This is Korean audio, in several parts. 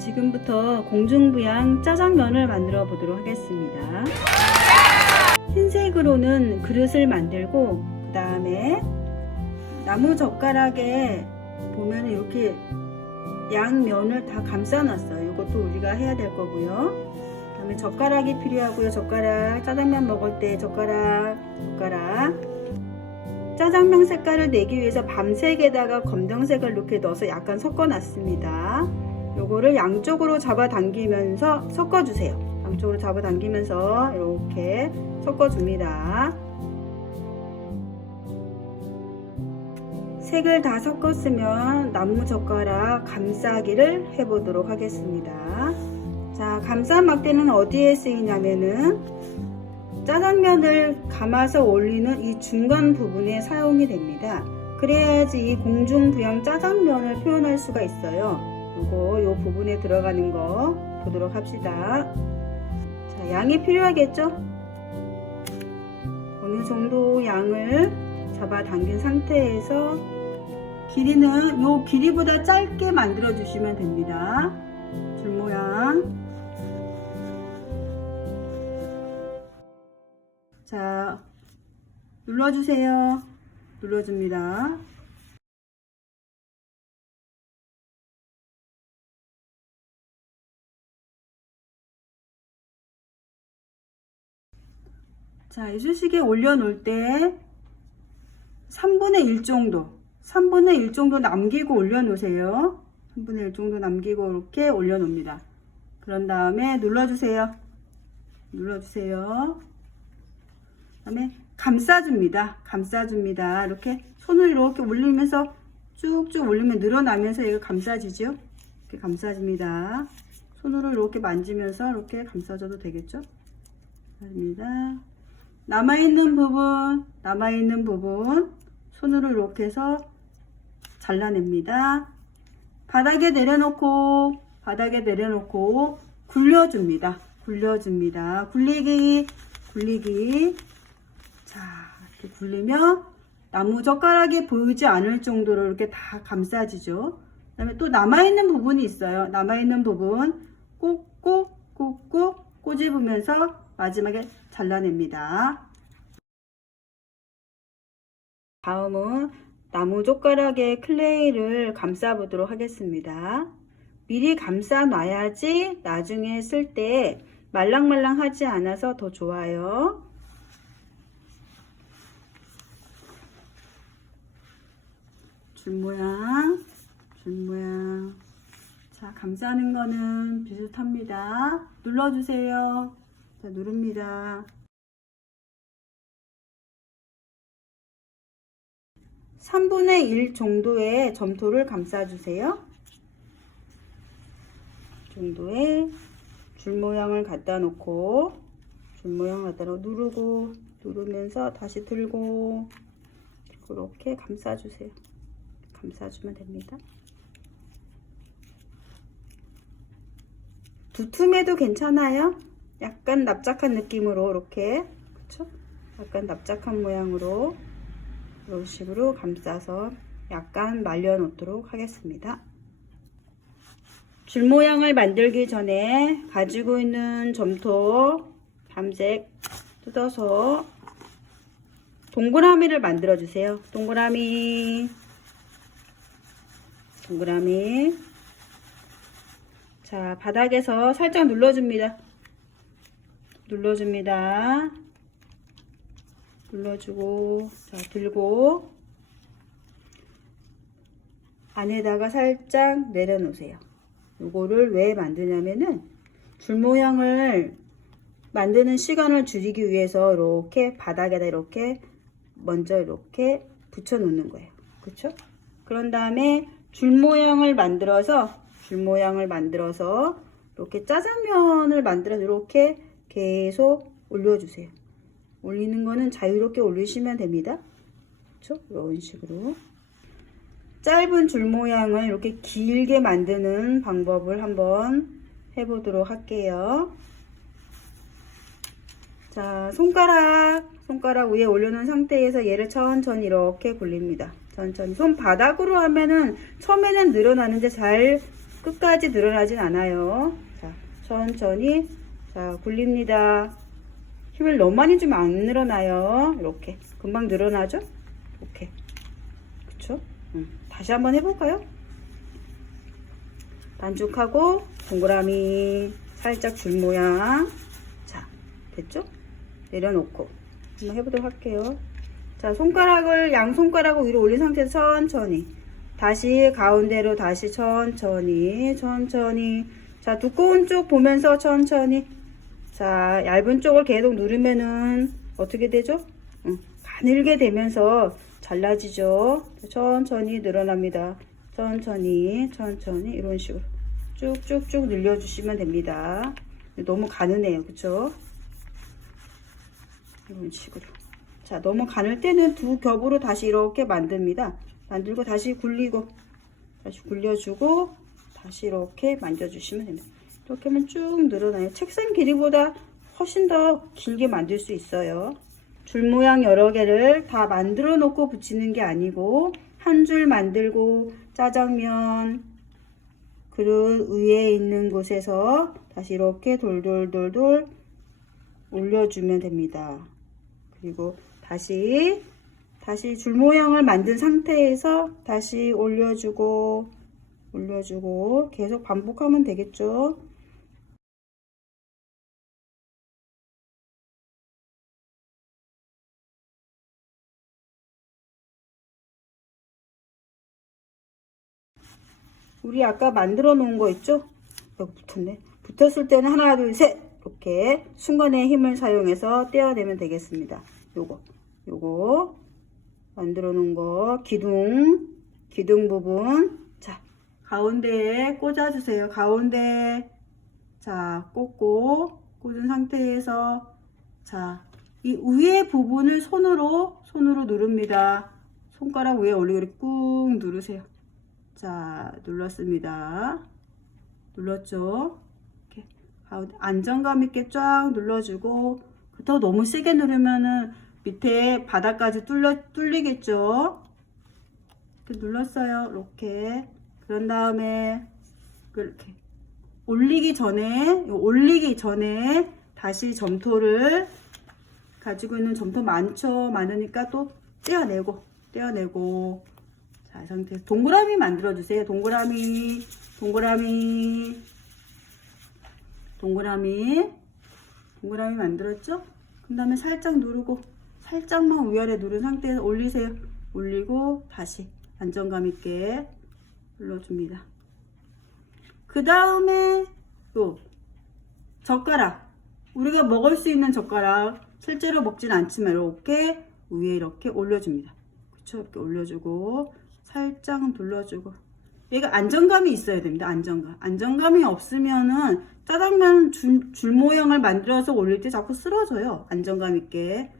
지금부터 공중부양 짜장면을 만들어 보도록 하겠습니다. 흰색으로는 그릇을 만들고, 그 다음에 나무 젓가락에 보면 이렇게 양면을 다 감싸 놨어요. 이것도 우리가 해야 될 거고요. 그 다음에 젓가락이 필요하고요. 젓가락, 짜장면 먹을 때 젓가락. 짜장면 색깔을 내기 위해서 밤색에다가 검정색을 이렇게 넣어서 약간 섞어 놨습니다. 요거를 양쪽으로 잡아당기면서 섞어주세요. 양쪽으로 잡아당기면서 이렇게 섞어줍니다. 색을 다 섞었으면 나무젓가락 감싸기를 해보도록 하겠습니다. 자, 감싸 막대는 어디에 쓰이냐면은 짜장면을 감아서 올리는 이 중간 부분에 사용이 됩니다. 그래야지 이 공중부양 짜장면을 표현할 수가 있어요. 요 부분에 들어가는 거 보도록 합시다. 자, 양이 필요하겠죠? 어느 정도 양을 잡아당긴 상태에서 길이는 요 길이보다 짧게 만들어 주시면 됩니다. 줄 모양. 자, 눌러주세요. 눌러줍니다. 자, 이쑤시개 올려놓을 때 3분의 1 정도, 3분의 1 정도 남기고 올려놓으세요. 3분의 1 정도 남기고 이렇게 올려놓습니다. 그런 다음에 눌러주세요. 눌러주세요. 그 다음에 감싸줍니다. 이렇게 손을 이렇게 올리면서 쭉쭉 올리면 늘어나면서 이거 감싸지죠? 이렇게 감싸줍니다. 손으로 이렇게 만지면서 이렇게 감싸줘도 되겠죠? 감사합니다. 남아있는 부분 손으로 이렇게 해서 잘라냅니다. 바닥에 내려놓고 굴려줍니다. 굴리기. 자, 이렇게 굴리면 나무 젓가락이 보이지 않을 정도로 이렇게 다 감싸지죠. 그 다음에 또 남아있는 부분이 있어요. 남아있는 부분 꾹꾹 꼬집으면서 마지막에 잘라냅니다. 다음은 나무 젓가락에 클레이를 감싸 보도록 하겠습니다. 미리 감싸 놔야지 나중에 쓸 때 말랑말랑하지 않아서 더 좋아요. 줄 모양. 자, 감싸는 거는 비슷합니다. 눌러주세요. 자, 누릅니다. 3분의 1 정도의 점토를 감싸주세요. 정도의 줄 모양을 갖다 놓고 누르면서 다시 들고 이렇게 감싸주세요. 감싸주면 됩니다. 두툼해도 괜찮아요. 약간 납작한 느낌으로 이렇게, 그쵸? 약간 납작한 모양으로 이런 식으로 감싸서 약간 말려 놓도록 하겠습니다. 줄 모양을 만들기 전에 가지고 있는 점토 밤색 뜯어서 동그라미를 만들어 주세요. 동그라미. 자, 바닥에서 살짝 눌러줍니다. 눌러주고, 자, 들고 안에다가 살짝 내려놓으세요. 이거를 왜 만드냐면은 줄 모양을 만드는 시간을 줄이기 위해서 이렇게 바닥에다 이렇게 먼저 이렇게 붙여 놓는 거예요. 그렇죠? 그런 다음에 줄 모양을 만들어서 이렇게 짜장면을 만들어서 이렇게 계속 올려주세요. 올리는 거는 자유롭게 올리시면 됩니다. 그렇죠? 이런 식으로 짧은 줄 모양을 이렇게 길게 만드는 방법을 한번 해보도록 할게요. 자, 손가락 위에 올려놓은 상태에서 얘를 천천히 이렇게 굴립니다. 천천히 손바닥으로 하면은 처음에는 늘어나는데 잘 끝까지 늘어나진 않아요. 자, 천천히 자 굴립니다. 힘을 너무 많이 주면 안 늘어나요. 이렇게 금방 늘어나죠? 이렇게 그쵸? 다시 한번 해볼까요? 반죽하고 동그라미 살짝 줄 모양. 자, 됐죠? 내려놓고 한번 해보도록 할게요. 자, 손가락을 양손가락을 위로 올린 상태에서 천천히 다시 가운데로 다시 천천히 자, 두꺼운 쪽 보면서 천천히. 자, 얇은 쪽을 계속 누르면은 어떻게 되죠? 가늘게 되면서 잘라지죠. 천천히 늘어납니다. 천천히 이런 식으로 쭉쭉쭉 늘려주시면 됩니다. 너무 가느네요, 그쵸? 이런 식으로. 자, 너무 가늘 때는 두 겹으로 다시 이렇게 만듭니다. 만들고 다시 굴리고 다시 굴려주고 다시 이렇게 만져주시면 됩니다. 이렇게 하면 쭉 늘어나요. 책상 길이보다 훨씬 더 길게 만들 수 있어요. 줄 모양 여러 개를 다 만들어 놓고 붙이는 게 아니고 한 줄 만들고 짜장면 그릇 위에 있는 곳에서 다시 이렇게 돌돌돌돌 올려주면 됩니다. 그리고 다시 줄 모양을 만든 상태에서 다시 올려주고 계속 반복하면 되겠죠. 우리 아까 만들어 놓은 거 있죠? 여기 붙었네. 붙었을 때는 하나, 둘, 셋 이렇게 순간의 힘을 사용해서 떼어내면 되겠습니다. 요거 만들어 놓은 거 기둥 부분. 자, 가운데에 꽂아 주세요. 가운데 자, 꽂은 상태에서 자, 이 위에 부분을 손으로 누릅니다. 손가락 위에 올리고 이렇게 꾹 누르세요. 자, 눌렀습니다. 눌렀죠? 이렇게 가운데 안정감 있게 쫙 눌러주고, 더 너무 세게 누르면은 밑에 바닥까지 뚫리겠죠? 이렇게 눌렀어요. 이렇게. 그런 다음에 이렇게 올리기 전에 다시 점토를 가지고 있는 점토 많으니까 또 떼어내고 자, 이 상태에서 동그라미 만들어 주세요. 동그라미 만들었죠? 그 다음에 살짝 누르고 살짝만 위아래 누른 상태에서 올리세요. 올리고 다시 안정감 있게 눌러줍니다. 그 다음에 또 젓가락, 우리가 먹을 수 있는 젓가락, 실제로 먹진 않지만 이렇게 위에 이렇게 올려줍니다. 그쵸? 이렇게 올려주고 살짝 눌러주고, 얘가 안정감이 있어야 됩니다. 안정감이 없으면은 짜장면 줄 모양을 만들어서 올릴 때 자꾸 쓰러져요. 안정감 있게.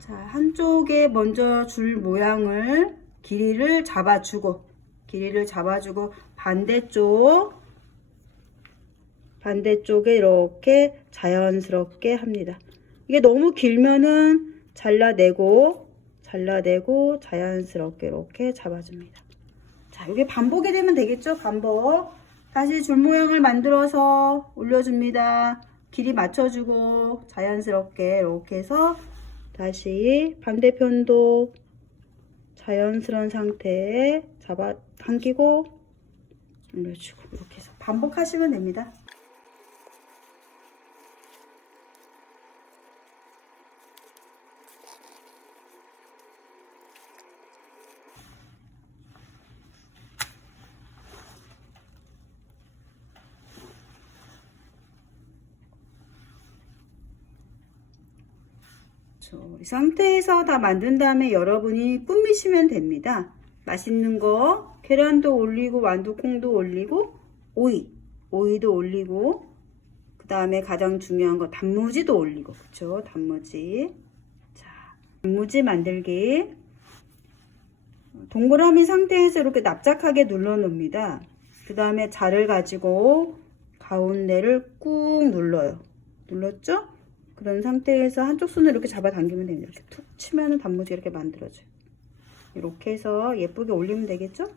자, 한쪽에 먼저 줄 모양을 길이를 잡아주고 반대쪽에 이렇게 자연스럽게 합니다. 이게 너무 길면은 잘라내고 자연스럽게 이렇게 잡아줍니다. 자, 이게 반복이 되면 되겠죠? 반복. 다시 줄 모양을 만들어서 올려줍니다. 길이 맞춰주고 자연스럽게 이렇게 해서 다시 반대편도 자연스러운 상태에 잡아 당기고 올려주고 이렇게 해서 반복하시면 됩니다. 이 상태에서 다 만든 다음에 여러분이 꾸미시면 됩니다. 맛있는 거 계란도 올리고 완두콩도 올리고 오이도 올리고 그 다음에 가장 중요한 거 단무지도 올리고, 그쵸? 단무지. 자, 단무지 만들기. 동그라미 상태에서 이렇게 납작하게 눌러 놓습니다. 그 다음에 자를 가지고 가운데를 꾹 눌러요. 눌렀죠? 그런 상태에서 한쪽 손으로 이렇게 잡아 당기면 됩니다. 이렇게 툭 치면은 단무지가 이렇게 만들어져요. 이렇게 해서 예쁘게 올리면 되겠죠?